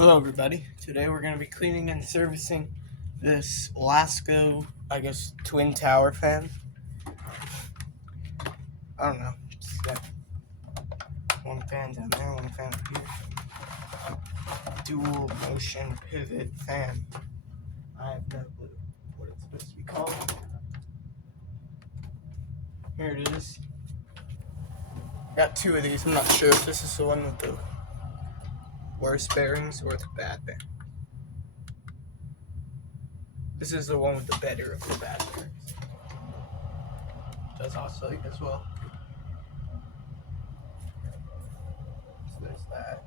Hello everybody. Today we're going to be cleaning and servicing this Lasko, twin tower fan. I don't know. It's got one fan down there, one fan up here. Dual motion pivot fan. I have no clue what it's supposed to be called. Here it is. Got two of these. I'm not sure if this is the one with the worst bearings or the bad bearings. This is the one with the better of the bad bearings. Does oscillate as well. So there's that.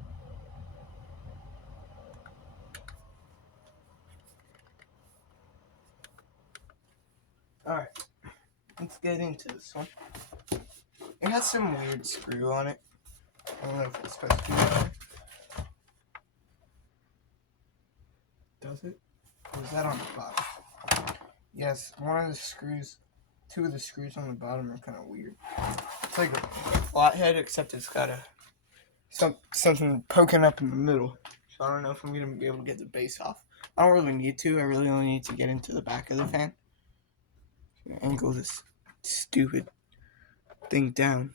Alright, let's get into this one. It has some weird screw on it. I don't know if it's supposed to be there. Does it? Or is that on the bottom? Yes, one of the screws, two of the screws on the bottom are kind of weird. It's like a flathead, except it's got something poking up in the middle. So I don't know if I'm going to be able to get the base off. I don't really need to. I really only need to get into the back of the fan. Angle this stupid thing down.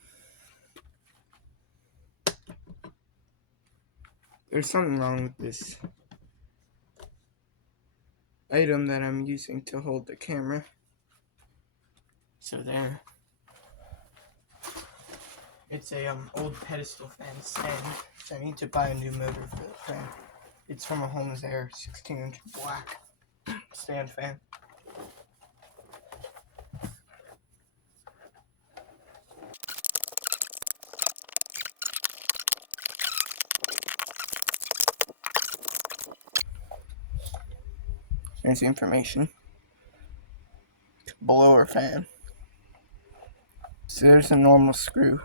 There's something wrong with this item that I'm using to hold the camera. So there. It's a old pedestal fan stand, so I need to buy a new motor for the fan. It's from a Homes Air 16-inch black stand fan. Here's the information. Blower fan. So there's a normal screw.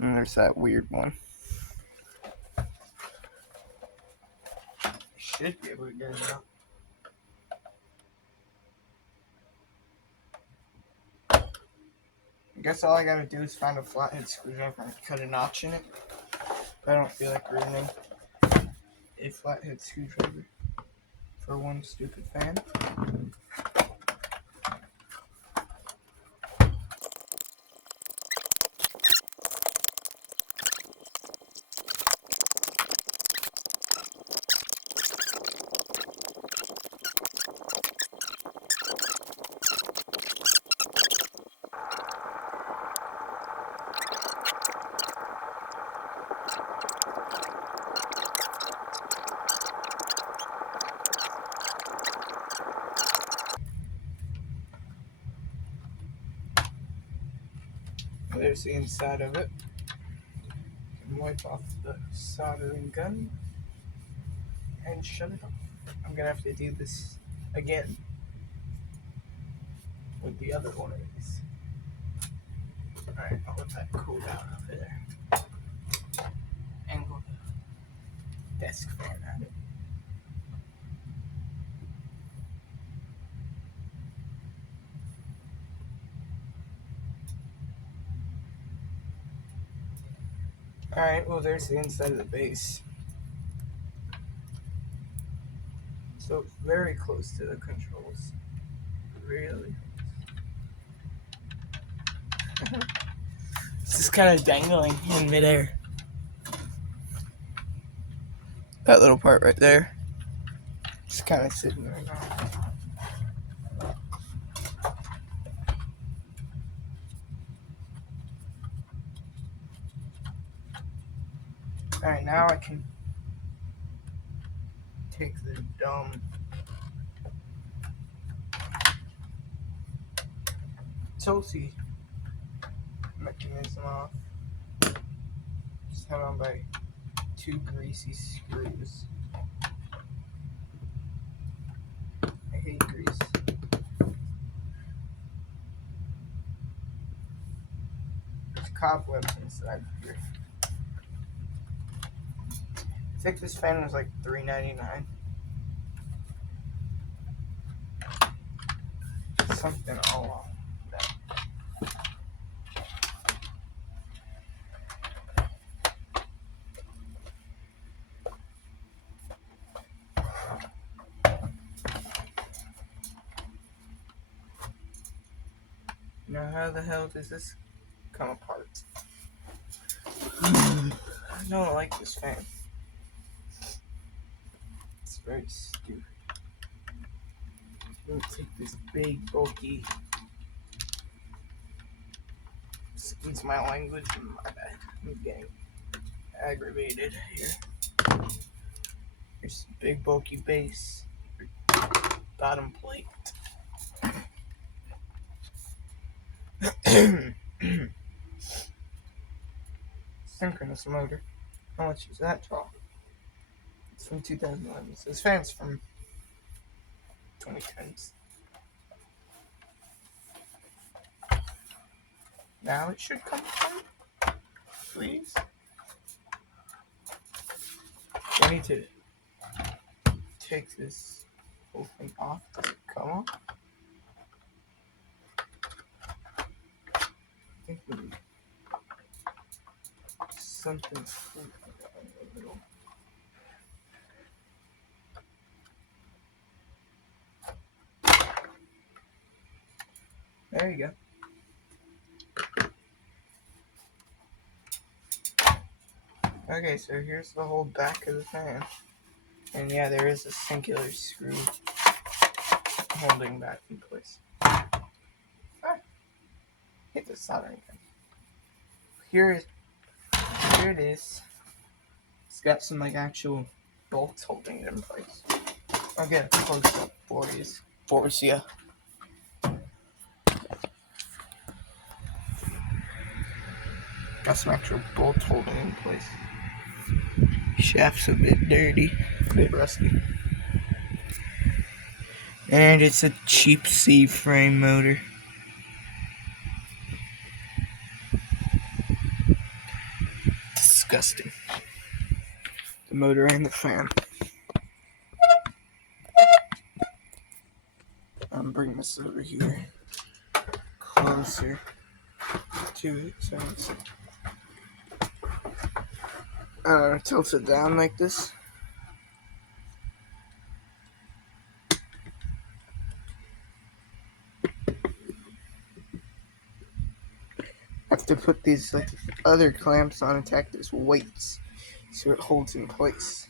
And there's that weird one. Should be able to get it out. I guess all I gotta do is find a flathead screwdriver and cut a notch in it. I don't feel like ruining a flathead screwdriver for one stupid fan. There's the inside of it. And wipe off the soldering gun and shut it off. I'm gonna have to do this again with the other one of these. Alright, I'll let that cool down over there. Angle the desk fan at it. Alright, well there's the inside of the base. So it's very close to the controls. Really close. It's just kind of dangling in midair. That little part right there. Just kind of sitting there now. Alright, now I can take the dumb tilty mechanism off. Just held on by two greasy screws. I hate grease. There's cobwebs inside here. I think this fan was like $3.99. Something along that. how the hell does this come apart? I don't like this fan. It's very stupid. I'm gonna take this big, bulky. Excuse my language, my bad. I'm getting aggravated here. Here's the big, bulky base. Bottom plate. Synchronous motor. How much is that draw? It's from 2011. So this fan's from 2010s. Now it should come from. Please. I need to take this whole thing off. Does it come off? I think we need something in the middle. There you go. Okay, so here's the whole back of the fan. And yeah, there is a singular screw holding that in place. Hit the soldering gun. Here it is. It's got some like actual bolts holding it in place. I'll get a close up for you. Got some actual bolts holding it in place. Shaft's a bit dirty, a bit rusty. And it's a cheap C-frame motor. Disgusting. The motor and the fan. I'm bringing this over here closer to it so it's tilt it down like this. I have to put these like other clamps on and tack this weights so it holds in place.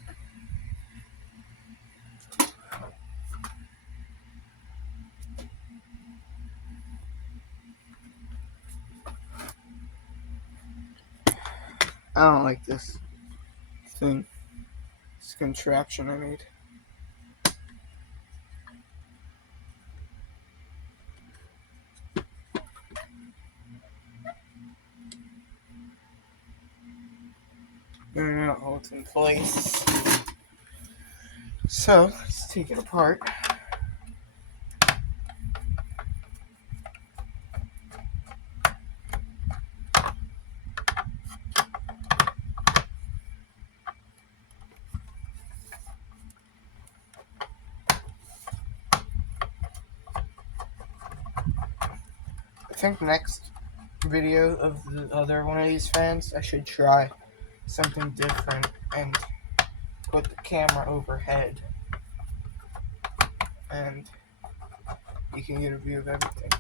I don't like this thing. This contraption I made. Now it holds in place. So let's take it apart. I think next video of the other one of these fans, I should try something different and put the camera overhead, and you can get a view of everything.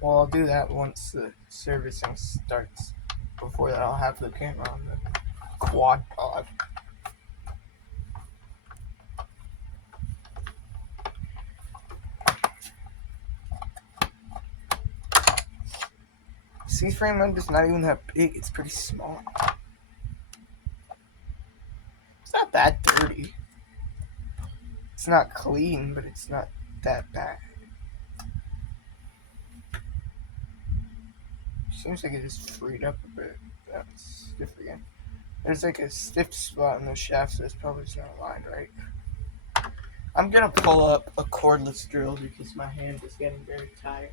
Well, I'll do that once the servicing starts. Before that, I'll have the camera on the quad pod. C-frame motor's not even that big, it's pretty small. It's not that dirty. It's not clean, but it's not that bad. Seems like it just freed up a bit. That's stiff again. There's like a stiff spot in the shaft, so it's probably just not aligned right. I'm gonna pull up a cordless drill because my hand is getting very tired.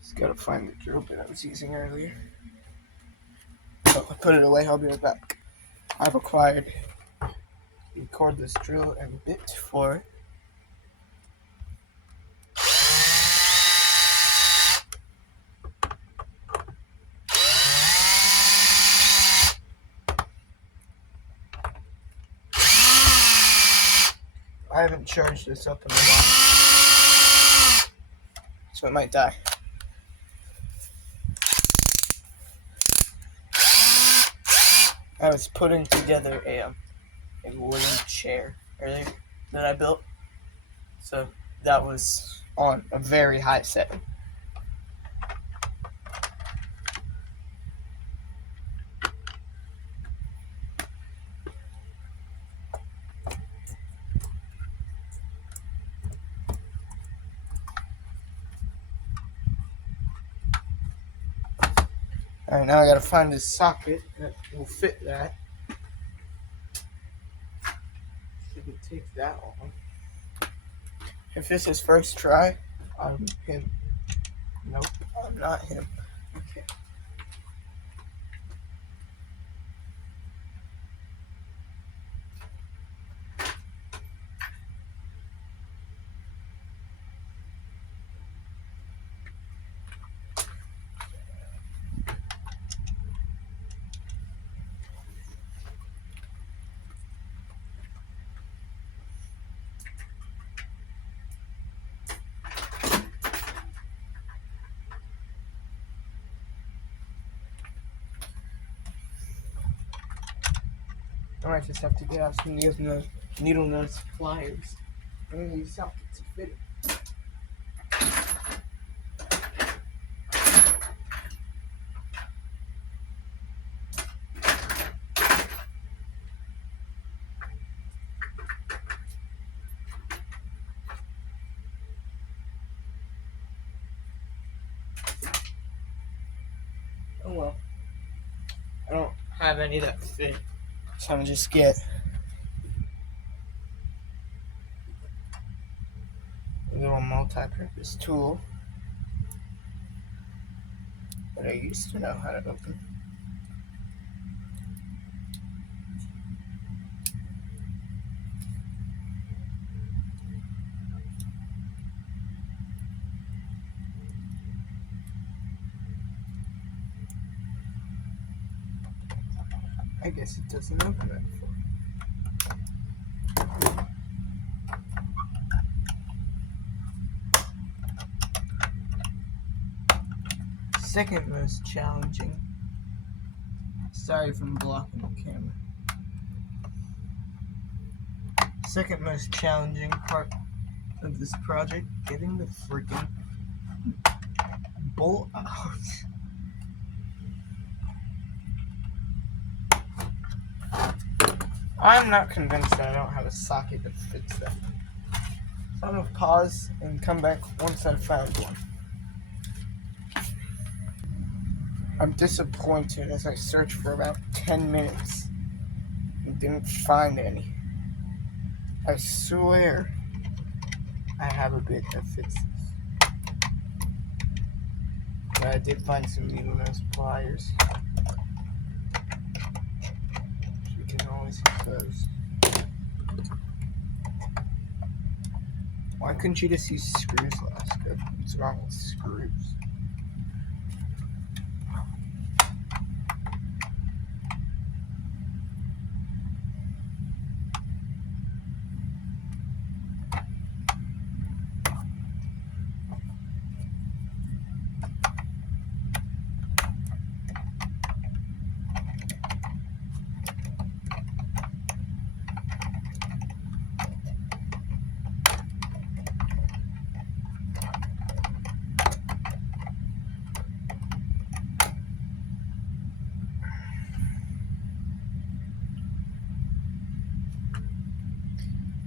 Just gotta find the drill bit I was using earlier. So I put it away, I'll be right back. I've acquired a cordless drill and bit for I haven't charged this up in a while, so it might die. I was putting together a wooden chair earlier that I built, so that was on a very high setting. Alright, now I gotta find a socket that will fit that. Shouldn't take that long. If this is first try, I'm him. Nope, I'm not him. Okay. I might just have to get out some needle nose pliers. And these sockets to fit it. Oh well. I don't have any that fit. So I'm gonna just get a little multi-purpose tool that I used to know how to open. I guess it doesn't open it before. Second most challenging. Sorry if I'm blocking the camera. Second most challenging part of this project, getting the freaking bolt out. I'm not convinced that I don't have a socket that fits that. So I'm gonna pause and come back once I've found one. I'm disappointed as I searched for about 10 minutes and didn't find any. I swear I have a bit that fits this. But I did find some needle nose pliers. We can always use those. Why couldn't you just use screws, Lasko? What's wrong with screws?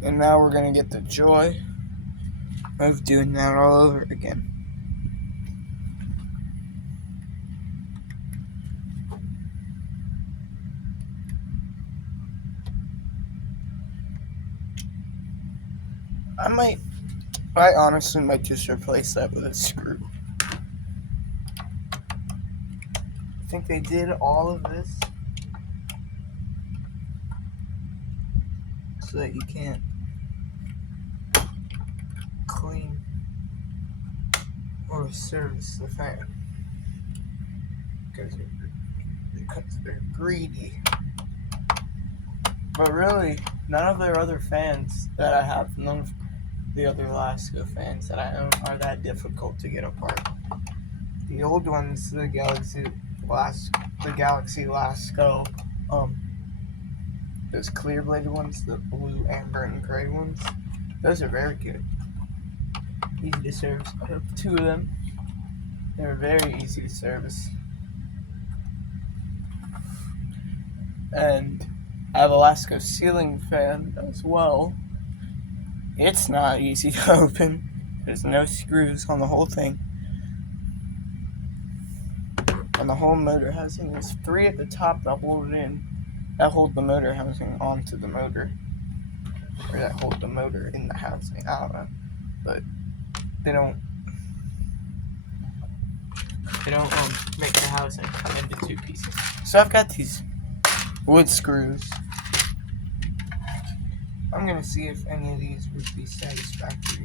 And now we're gonna get the joy of doing that all over again. I honestly might just replace that with a screw. I think they did all of this so that you can't clean or service the fan. Because they're greedy. But really, none of their other fans that I have, none of the other Lasko fans that I own are that difficult to get apart. The old ones, the Galaxy Lasko, those clear bladed ones, the blue, amber, and gray ones, those are very good. Easy to service. I have 2 of them. They're very easy to service. And I have a Lasko ceiling fan as well. It's not easy to open. There's no screws on the whole thing. And the whole motor housing, there's 3 at the top that hold it in. That hold the motor housing onto the motor. Or that hold the motor in the housing. I don't know. But they don't make the housing come into 2 pieces. So I've got these wood screws. I'm gonna see if any of these would be satisfactory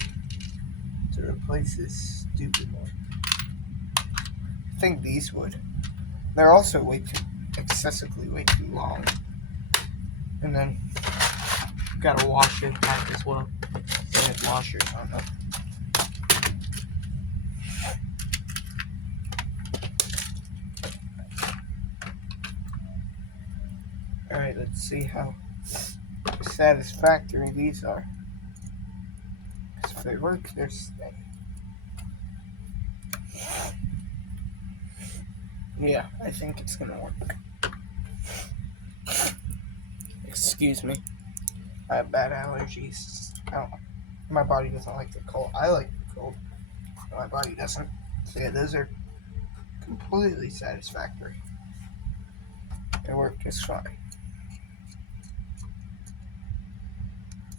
to replace this stupid one. I think these would. They're also excessively way too long. And then got a washer pack as well. They have washers on them. Alright, let's see how satisfactory these are. Because if they work, they're steady. Yeah, I think it's gonna work. Excuse me. I have bad allergies. My body doesn't like the cold. I like the cold. My body doesn't. So yeah, those are completely satisfactory. They work just fine.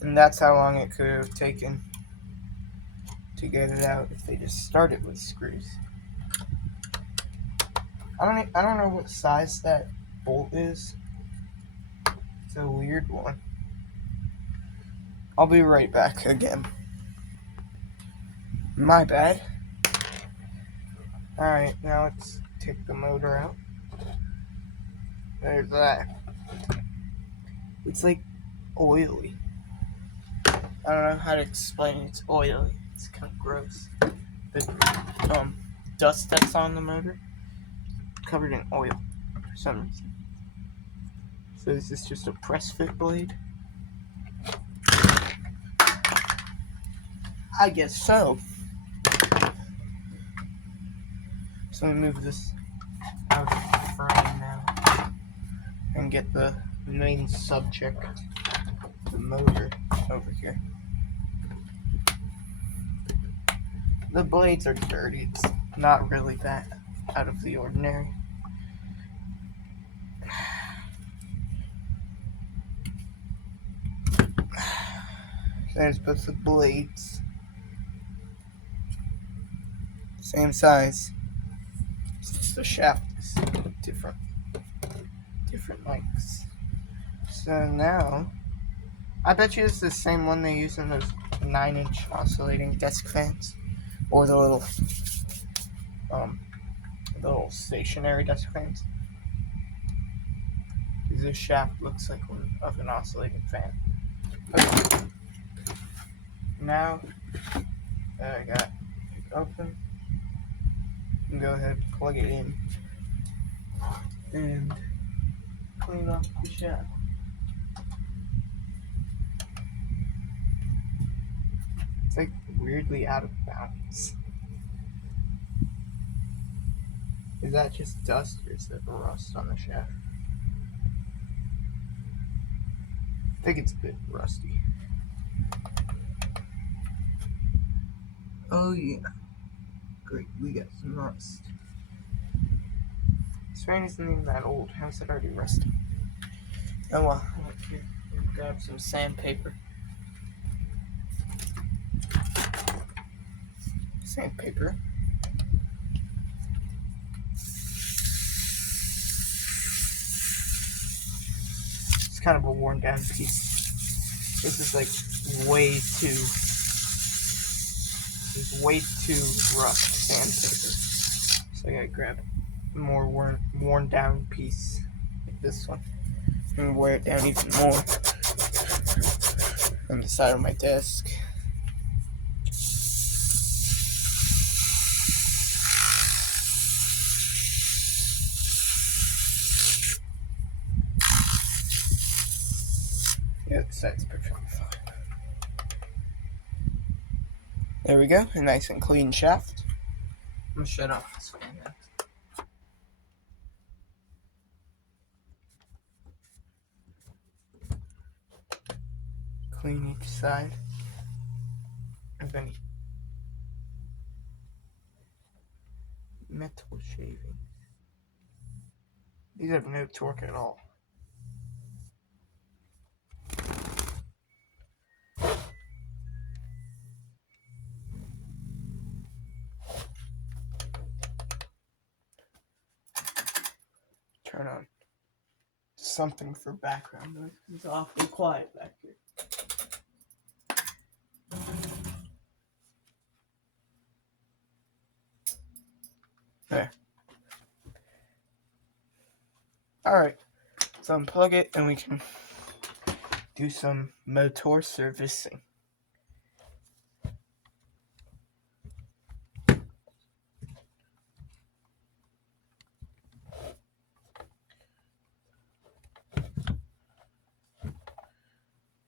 And that's how long it could have taken to get it out if they just started with screws. I don't know what size that bolt is. It's a weird one. I'll be right back again. My bad. Alright, now let's take the motor out. There's that. It's like oily. I don't know how to explain it. It's oily. It's kind of gross. The dust that's on the motor, covered in oil for some reason. So is this just a press fit blade? I guess so. So let me move this out of the frame now and get the main subject, the motor, over here. The blades are dirty. It's not really that out of the ordinary. There's both the blades. Same size. It's just the shaft is different. Different lengths. So now, I bet you it's the same one they use in those 9-inch oscillating desk fans. Or the little stationary desk fans. This shaft looks like one of an oscillating fan. Okay. Now that I got it open, you can go ahead and plug it in and clean off the shaft. It's like weirdly out of bounds. Is that just dust or is that rust on the shaft? I think it's a bit rusty. Oh yeah. Great, we got some rust. This fan isn't even that old. How's it already rusty? Oh well, here, grab some sandpaper. Sandpaper. It's kind of a worn down piece. This is like way too rough sandpaper. So I gotta grab a more worn down piece like this one. and wear it down even more on the side of my desk. Yeah, the side's perfectly fine. There we go, a nice and clean shaft. I'm gonna shut off this one now. Clean each side of any metal shaving. These have no torque at all. Turn on something for background noise. It's awfully quiet back here. There. Alright, so unplug it and we can do some motor servicing.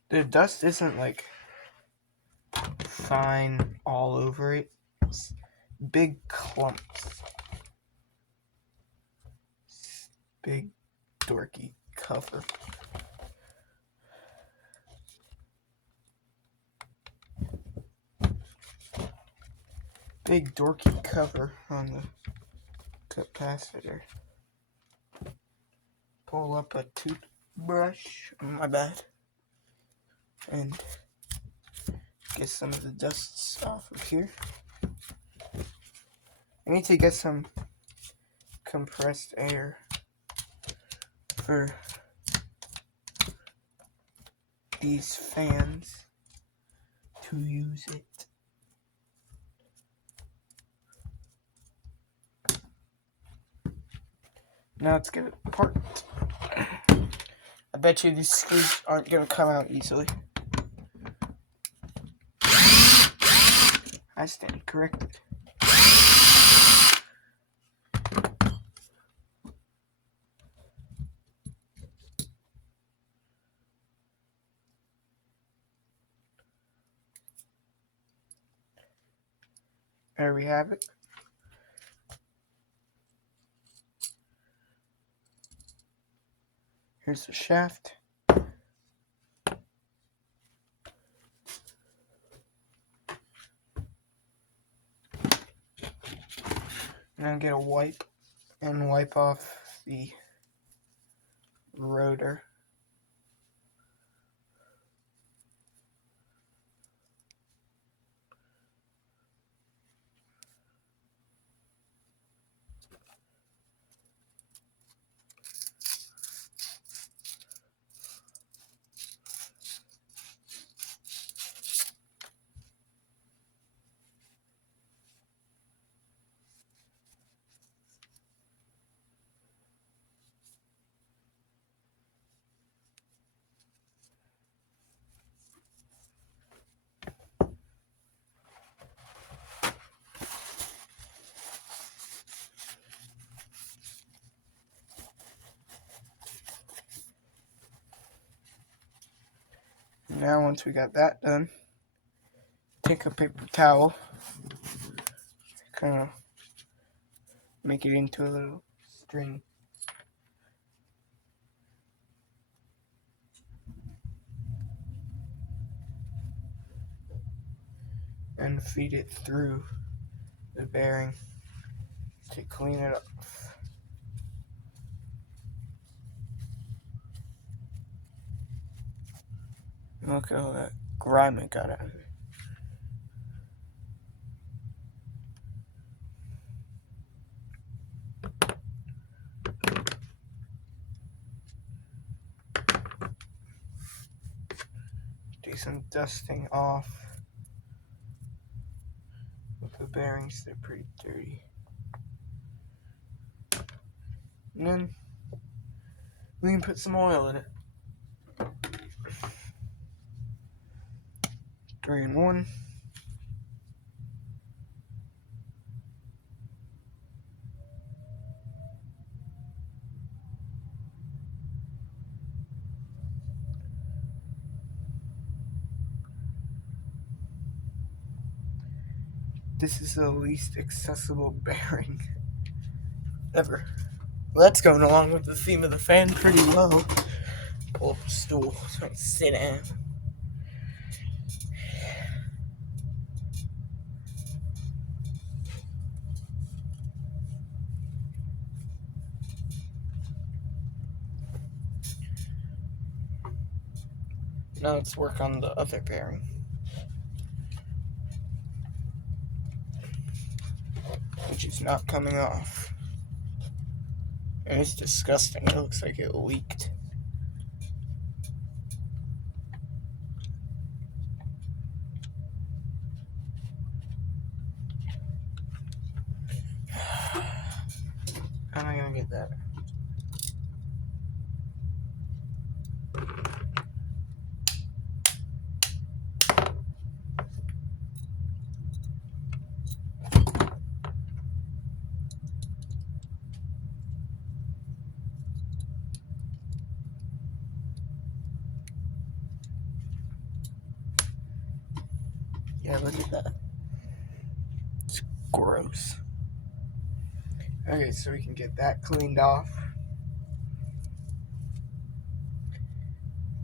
The dust isn't like fine all over it. It's big clumps. Big dorky cover. Big dorky cover on the capacitor. Pull up a toothbrush, my bad, and get some of the dust off of here. I need to get some compressed air for these fans to use it. Now let's get it apart. I bet you these screws aren't going to come out easily. I stand corrected. There we have it. Here's the shaft. Now get a wipe and wipe off the rotor. Now once we got that done, take a paper towel, kind of make it into a little string. And feed it through the bearing to clean it up. Look at all that grime it got out of it. Do some dusting off with the bearings, they're pretty dirty. And then we can put some oil in it. 3 and 1. This is the least accessible bearing ever. Well, that's going along with the theme of the fan pretty well. Pull up a stool so I can sit down. Now let's work on the other bearing, which is not coming off. And it's disgusting. It looks like it leaked. How am I gonna get that? Yeah, look at that. It's gross. Okay, so we can get that cleaned off.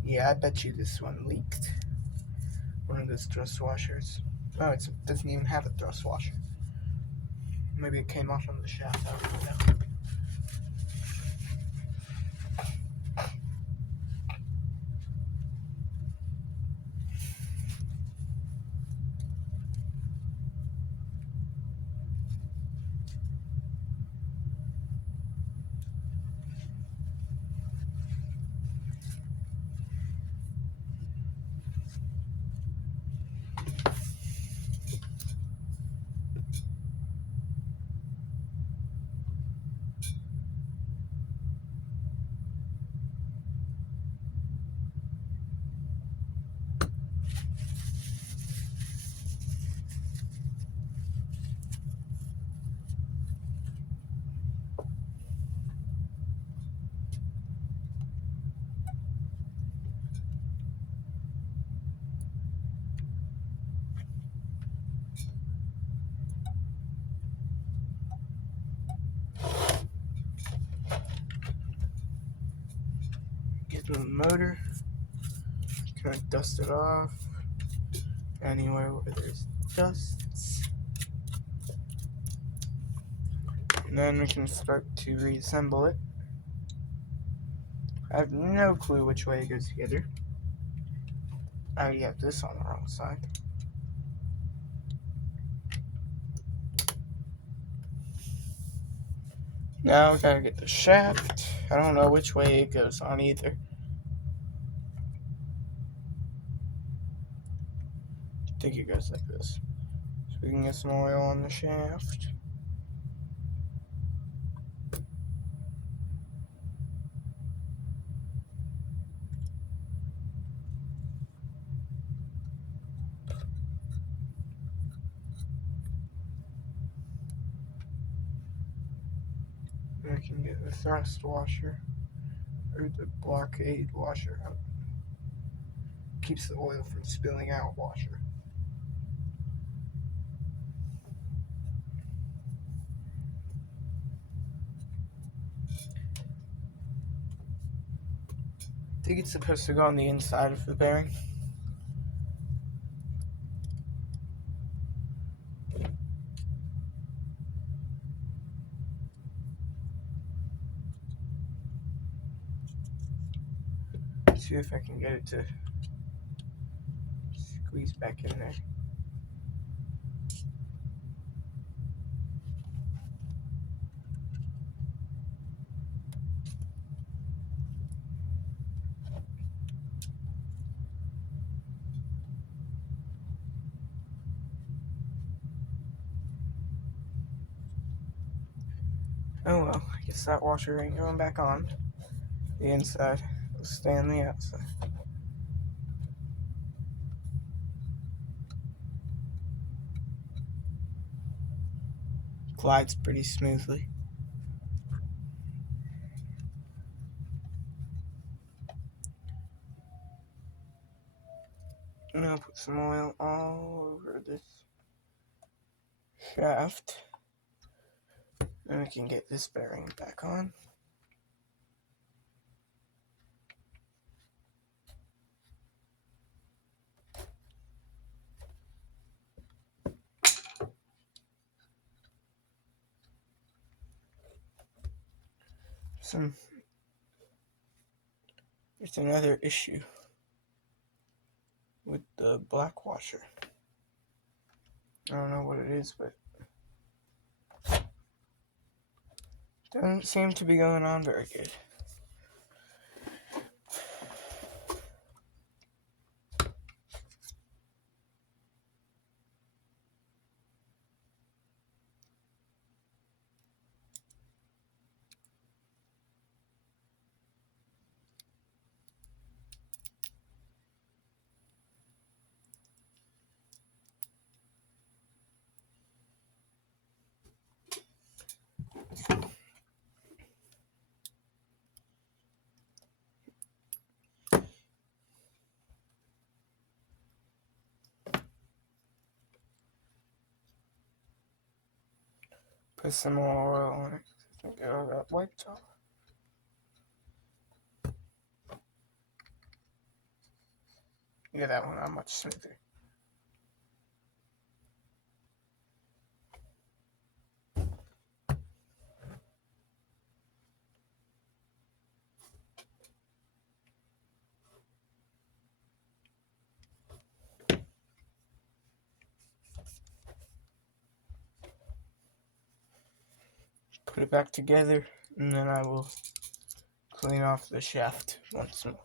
Yeah, I bet you this one leaked. One of those thrust washers. Oh, it doesn't even have a thrust washer. Maybe it came off on the shaft. I don't know. Get the motor. Kind of dust it off. Anywhere where there's dusts. And then we can start to reassemble it. I have no clue which way it goes together. I already have this on the wrong side. Now we gotta get the shaft. I don't know which way it goes on either. I think it goes like this. So we can get some oil on the shaft. And we can get the thrust washer, or the blockade washer. Keeps the oil from spilling out washer. I think it's supposed to go on the inside of the bearing. See if I can get it to squeeze back in there. Oh well, I guess that washer ain't going back on the inside. It'll stay on the outside. glides pretty smoothly. And I'll put some oil all over this shaft. And we can get this bearing back on. There's another issue with the black washer. I don't know what it is, but it doesn't seem to be going on very good. Put some more oil on it. I think I got wiped off. Yeah, that one I'm much smoother. Put it back together, and then I will clean off the shaft once more.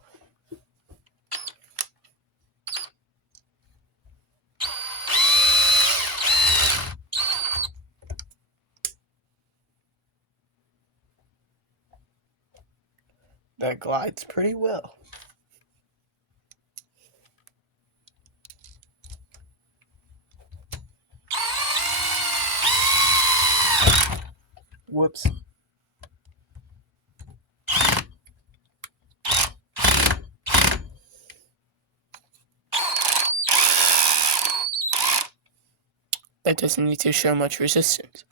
That glides pretty well. Whoops. That doesn't need to show much resistance.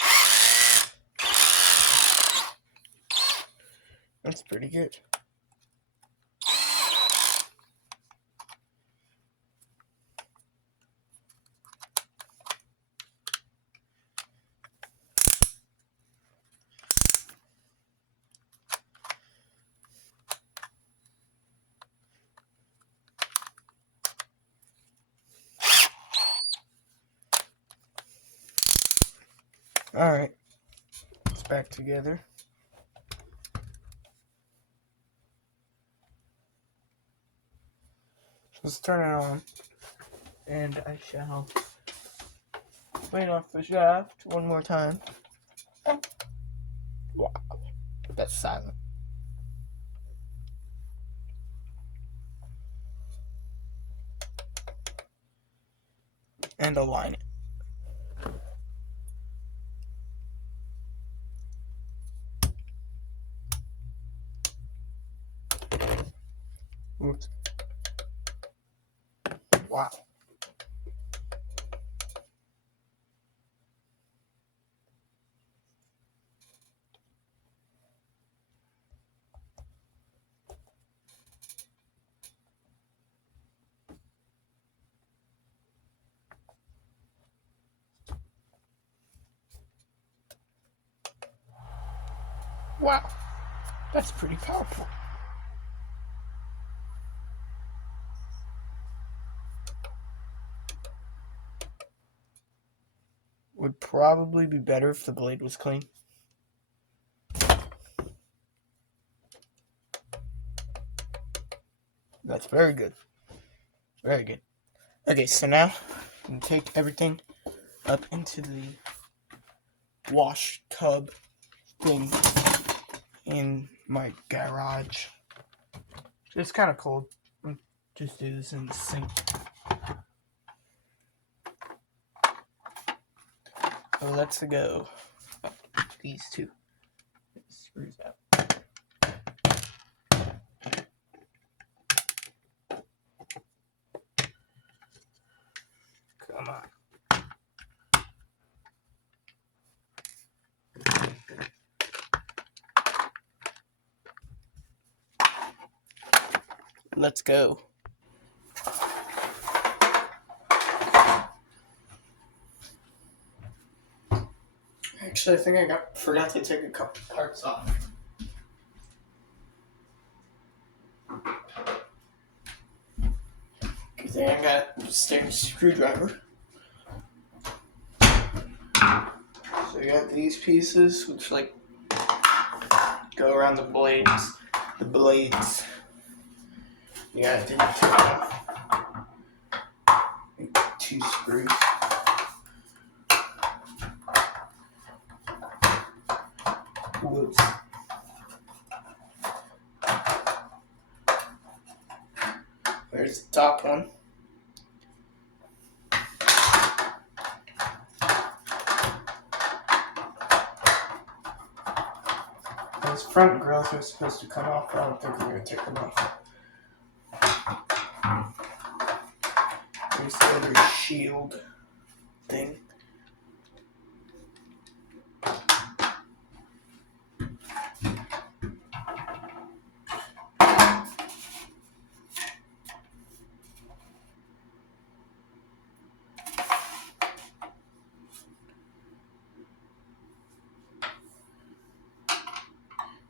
That's pretty good. Alright, it's back together. Let's turn it on, and I shall clean off the shaft one more time. Wow, that's silent. And align it. Oops. Wow. Wow, that's pretty powerful. Would probably be better if the blade was clean. That's very good. Very good. Okay, so now I'm going to take everything up into the wash tub thing in my garage. It's kind of cold. I'll just do this in the sink. So let's go. these two. Get the screws out. Come on. Let's go. Actually, I think I forgot to take a couple parts off. Good thing I got a standard screwdriver. So you got these pieces, which like go around the blades. You gotta take two off. Two screws. Whoops. There's the top one. Those front grills are supposed to come off, but I don't think we're going to take them off. There's the other shield thing.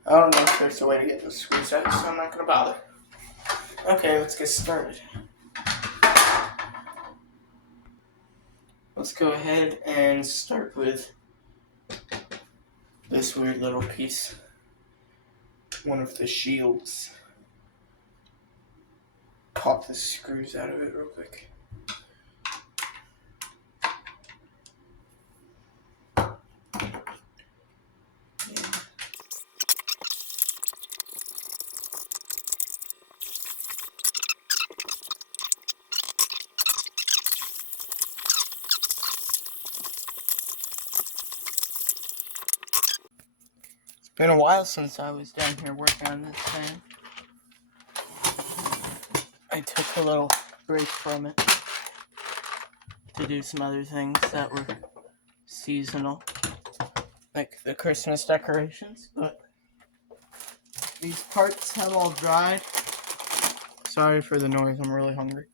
I don't know if there's a way to get the screws out, so I'm not going to bother. Okay, let's get started. Let's go ahead and start with this weird little piece. One of the shields. Pop the screws out of it real quick. Been a while since I was down here working on this fan. I took a little break from it to do some other things that were seasonal, like the Christmas decorations, but these parts have all dried. Sorry for the noise, I'm really hungry.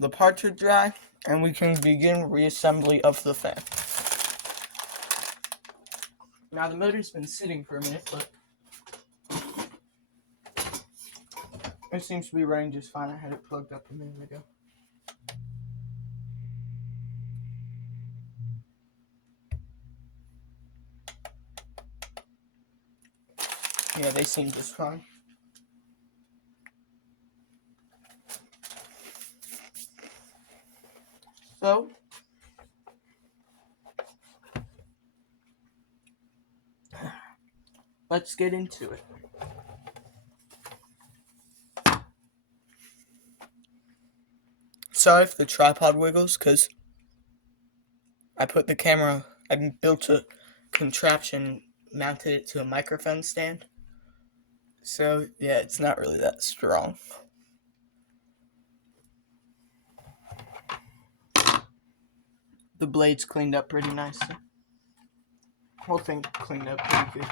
The parts are dry, and we can begin reassembly of the fan. Now the motor's been sitting for a minute, but it seems to be running just fine. I had it plugged up a minute ago. Yeah, they seem just fine. So, let's get into it. Sorry if the tripod wiggles, because I built a contraption, mounted it to a microphone stand. So, yeah, it's not really that strong. The blade's cleaned up pretty nicely. Whole thing cleaned up pretty good.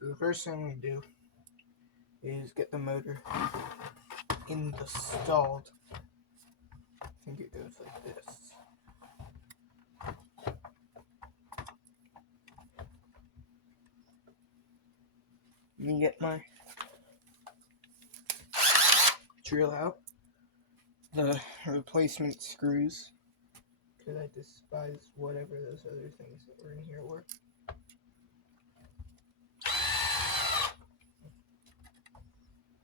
So the first thing we do is get the motor installed. I think it goes like this. Let me get my drill out. The replacement screws, because I despise whatever those other things that were in here were.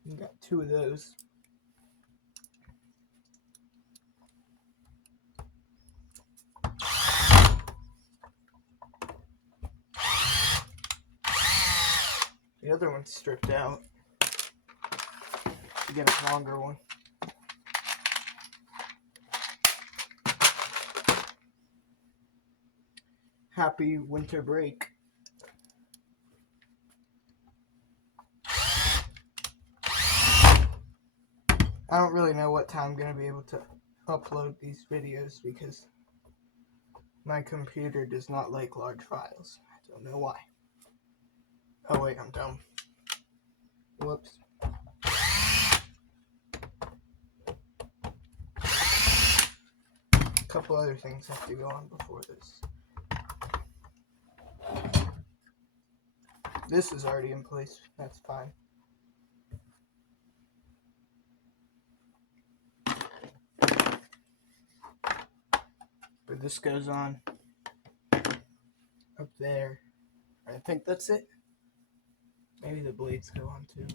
We got two of those. The other one's stripped out to get a longer one. happy winter break. I don't really know what time I'm going to be able to upload these videos because my computer does not like large files. I don't know why. Oh wait, I'm dumb. Whoops. A couple other things have to go on before this. This is already in place. That's fine. But this goes on up there. I think that's it. Maybe the blades go on too.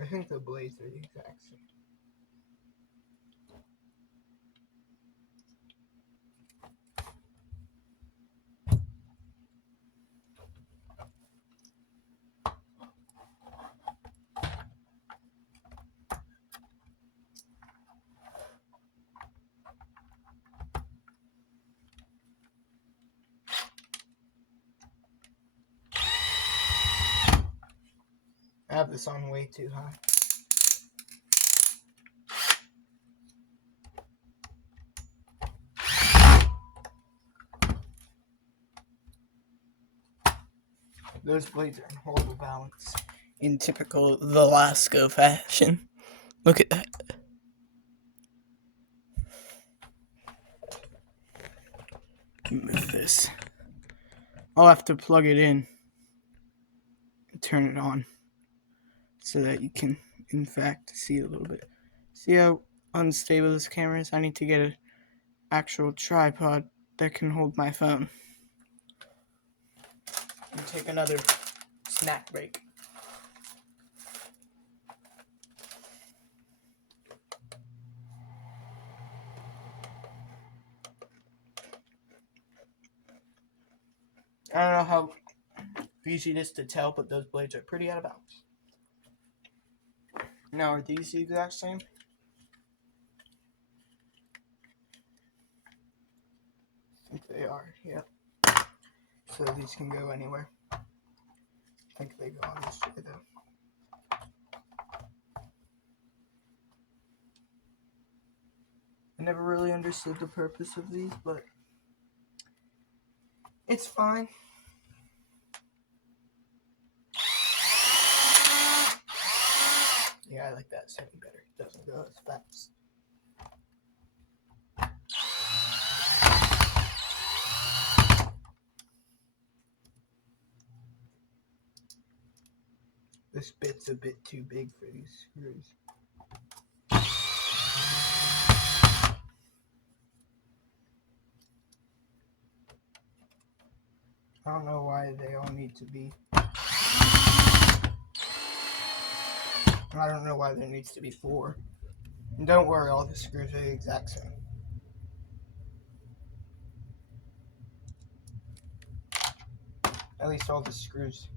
I think the blades are the exact same. I have this on way too high. Those blades are in horrible balance. In typical the Lasko fashion. Look at that. Move this. I'll have to plug it in and turn it on so that you can, in fact, see a little bit. See how unstable this camera is? I need to get an actual tripod that can hold my phone. And take another snack break. I don't know how easy it is to tell, but those blades are pretty out of bounds. Now, are these the exact same? I think they are, yeah. So these can go anywhere. I think they go on this way, though. I never really understood the purpose of these, but it's fine. Yeah, I like that sound better. It doesn't go as fast. This bit's a bit too big for these screws. I don't know why they all need to be. I don't know why there needs to be 4. And don't worry, all the screws are the exact same. At least all the screws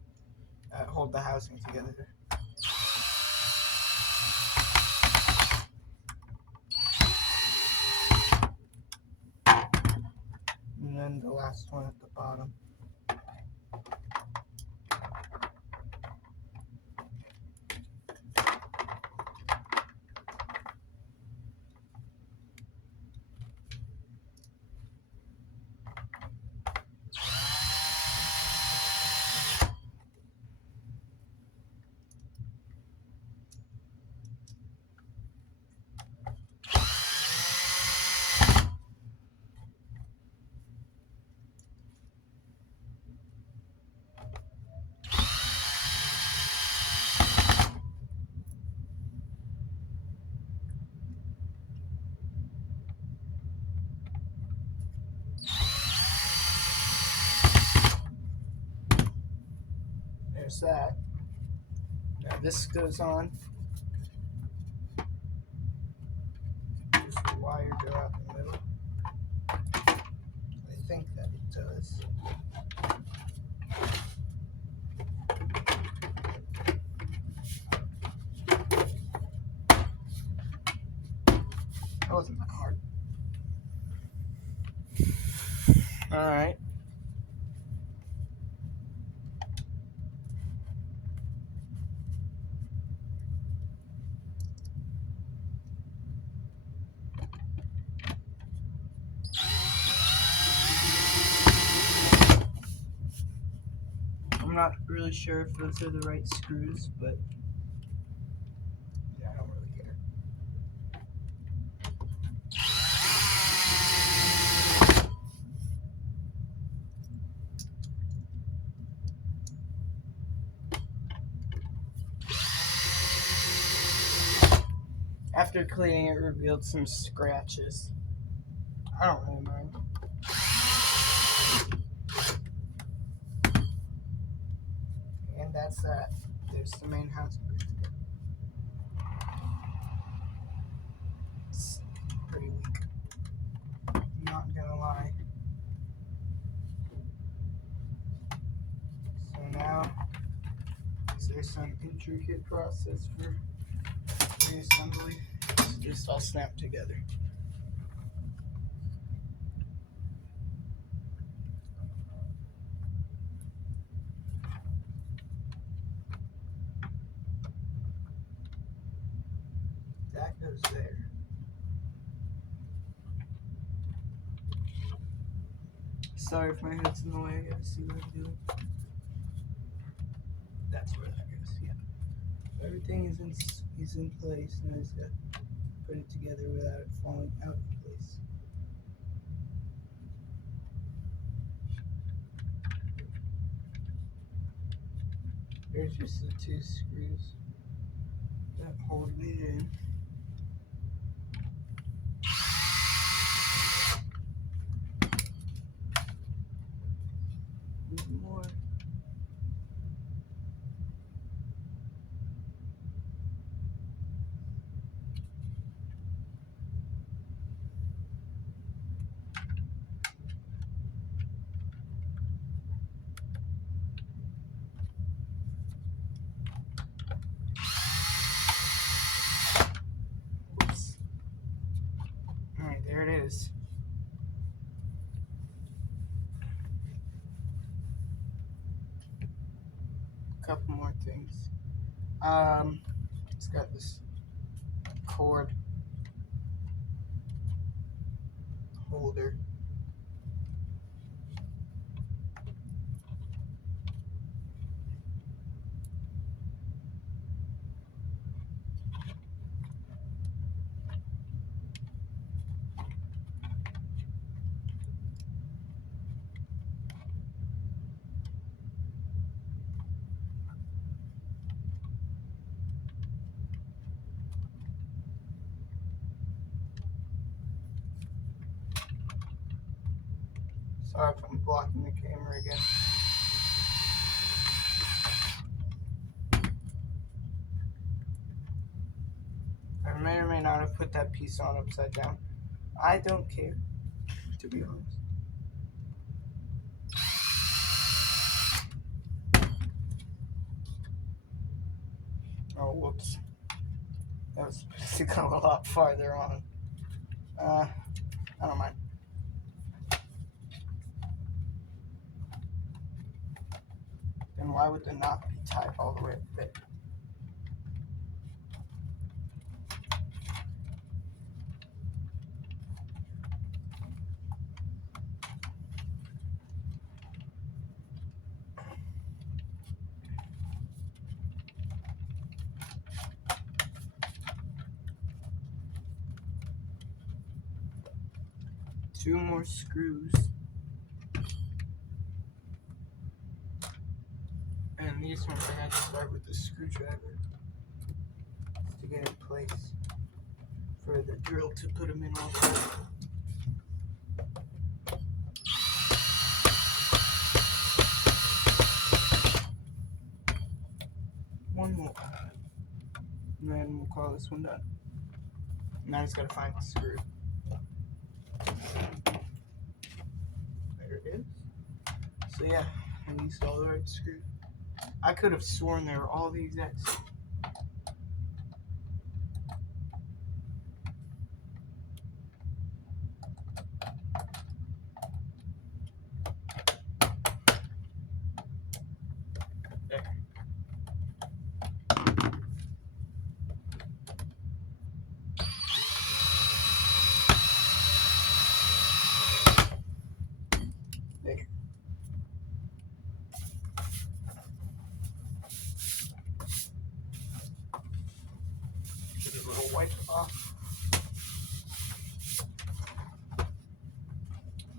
hold the housing together. And then the last one at the bottom. There's that. Now this goes on. Just the wire go out in the middle. I think that is. That wasn't that hard. Alright. I'm not really sure if those are the right screws, but yeah, I don't really care. After cleaning, it revealed some scratches. I don't really mind. And that's that. There's the main house. It's pretty weak. I'm not gonna lie. So now, is there some intricate process for reassembly? It's just all snapped together. That goes there. Sorry if my head's in the way, I gotta see what I'm doing. That's where that goes, yeah. Everything is in place, and I just gotta put it together without it falling out of place. There's just the 2 screws that hold it in. More. Whoops. Alright, there it is. A couple more things. It's got this cord holder. Sorry if I'm blocking the camera again. I may or may not have put that piece on upside down. I don't care, to be honest. Oh, whoops. That was supposed to go a lot farther on. I don't mind. Then why would the knot be tied all the way up there? Two more screws. And these ones I had to start with the screwdriver to get in place for the drill to put them in all the way. One more. And then we'll call this one done. Now I just gotta find the screw. There it is. So yeah, I used all the right screws. I could have sworn they were all the exact same. There. There. Get a little wipe off.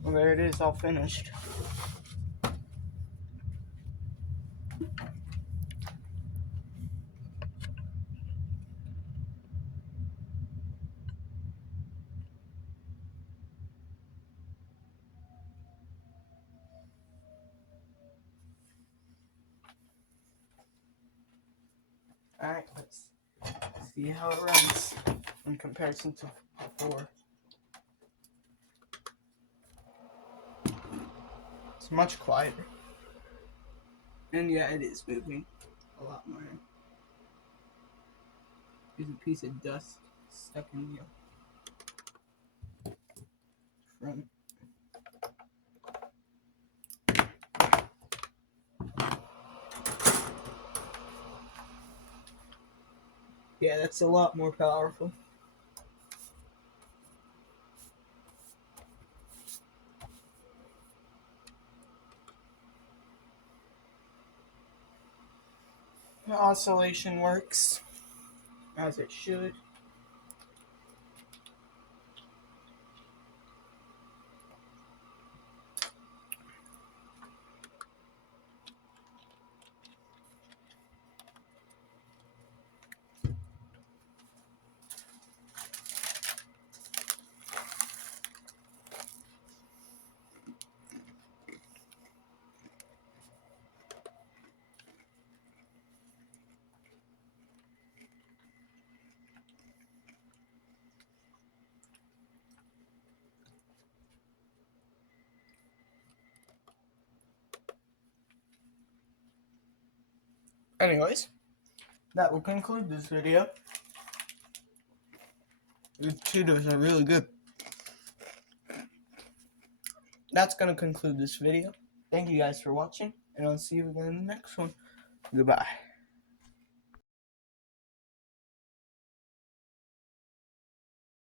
Well, there it is, all finished. Alright, let's see how it runs in comparison to before. It's much quieter. And yeah, it is moving a lot more. There's a piece of dust stuck in the front. Yeah, that's a lot more powerful. The oscillation works as it should. Anyways, that will conclude this video. The Cheetos are really good. That's going to conclude this video. Thank you guys for watching, and I'll see you again in the next one. Goodbye.